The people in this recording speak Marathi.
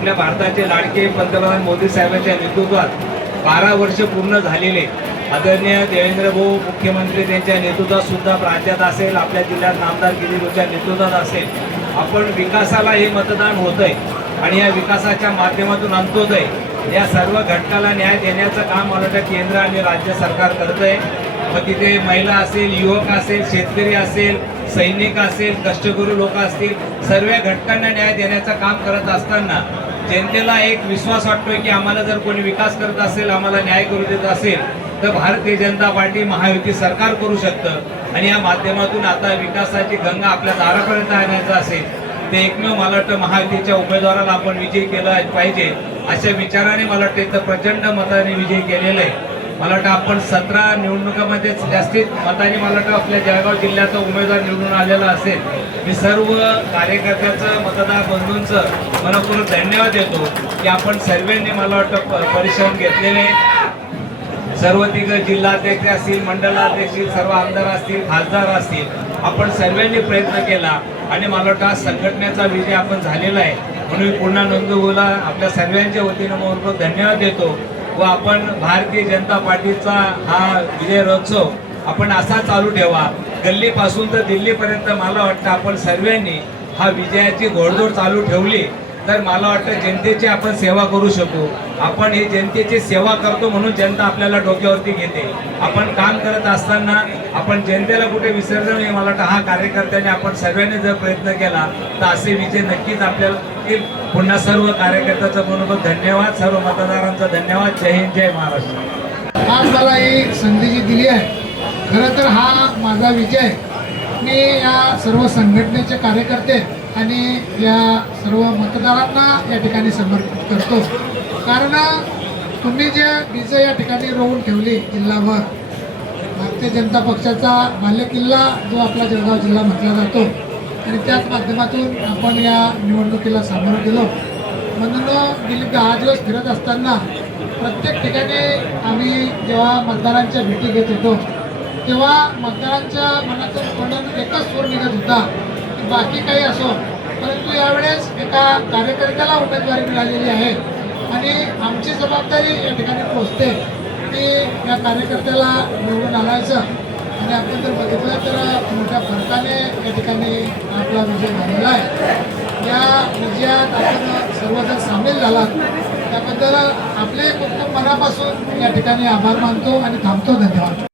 आपल्या भारताचे लाडके पंतप्रधान मोदी साहेबांच्या नेतृत्वात 12 वर्ष पूर्ण झालेले आदरणीय देवेंद्र भाऊ मुख्यमंत्री त्यांच्या नेतृत्वात सुद्धा राज्यात असेल, आपल्या जिल्ह्यात नामदार गिरीशच्या नेतृत्वात असेल, आपण विकासाला हे मतदान होतंय आणि या विकासाच्या माध्यमातून अंत्योदय या सर्व घटकाला न्याय देण्याचं काम मला वाटतं केंद्र आणि राज्य सरकार करतंय। मग तिथे महिला असेल, युवक असेल, शेतकरी असेल, सैनिक असेल, कष्टकरी लोक असतील, सर्व घटकांना न्याय देण्याचं काम करत असताना जनतेला एक विश्वास वाटतोय की आम्हाला जर कोणी विकास करत असेल, आम्हाला न्याय करू देत असेल तर भारतीय जनता पार्टी महायुती सरकार करू शकतं आणि या माध्यमातून आता विकासाची गंगा आपल्या दारापर्यंत आणायचं असेल ते एकमेव मला वाटतं महायुतीच्या उमेदवाराला आपण विजयी केला पाहिजे अशा विचाराने मला वाटतं प्रचंड मताने विजयी केलेलं आहे। मला वाटतं आपण 17 निवडणुकांमध्ये जास्तीत मताने मला वाटतं आपल्या जळगाव जिल्ह्याचा उमेदवार निवडून आलेला असेल। मी सर्व कार्यकर्त्याचं मतदार बंधूंचं मनपूर्वक धन्यवाद देतो की आपण सर्वांनी मला वाटतं परिश्रम घेतलेले, सर्व तिघ जिल्हाध्यक्ष असतील, मंडलाध्यक्ष, सर्व आमदार असतील, खासदार असतील, आपण सर्वांनी प्रयत्न केला आणि मला वाटतं संघटनेचा विजय आपण झालेला आहे म्हणून मी पुन्हा नंदूला आपल्या सर्वांच्या वतीनं मनपूर्वक धन्यवाद देतो व आपण भारतीय जनता पार्टीचा हा विजय रथोत्सव आपण असा चालू ठेवा, गल्लीपासून तर दिल्लीपर्यंत मला वाटतं आपण सर्वांनी हा विजयाची घोडदौड चालू ठेवली तर मला वाटतं जनतेची आपण सेवा करू शकू। आपण ही जनतेची सेवा करतो म्हणून जनता आपल्याला डोक्यावरती घेते। आपण काम करत असताना आपण जनतेला कुठे विसरलं नाही। मला वाटतं हा कार्यकर्त्याने आपण सर्वांनी जर प्रयत्न केला तर असे विजय नक्कीच आपल्याला येईल। पुन्हा सर्व कार्यकर्त्याचं मनपूर्वक धन्यवाद, सर्व मतदारांचा धन्यवाद। जय हिंद, जय महाराष्ट्र। आज मला एक संधी जी दिली आहे, खरं तर हा माझा विजय मी या सर्व संघटनेचे कार्यकर्ते आणि या सर्व मतदारांना या ठिकाणी समर्पित करतो। कारण तुम्ही जे बीज या ठिकाणी रोवून ठेवली जिल्हाभर, भारतीय जनता पक्षाचा बालेकिल्ला जो आपला जळगाव जिल्हा म्हटला जातो आणि त्याच माध्यमातून आपण या निवडणुकीला सामोरं गेलो। म्हणून गेली 10 दिवस फिरत असताना प्रत्येक ठिकाणी आम्ही जेव्हा मतदारांच्या भेटी घेत होतो तेव्हा मतदारांच्या मनातून तोंडातून एकच सूर निघत होता की बाकी काही असो, परंतु यावेळेस एका कार्यकर्त्याला उमेदवारी मिळालेली आहे आणि आमची जबाबदारी या ठिकाणी पोहोचते की या कार्यकर्त्याला निवडून आणायचं आणि आपण जर बघितलं तर मोठ्या फरकाने या ठिकाणी आपला विजय झालेला आहे। या विजयात आपण सर्वजण सामील झालात त्याबद्दल आपले खूप खूप मनापासून या ठिकाणी आभार मानतो आणि थांबतो। धन्यवाद।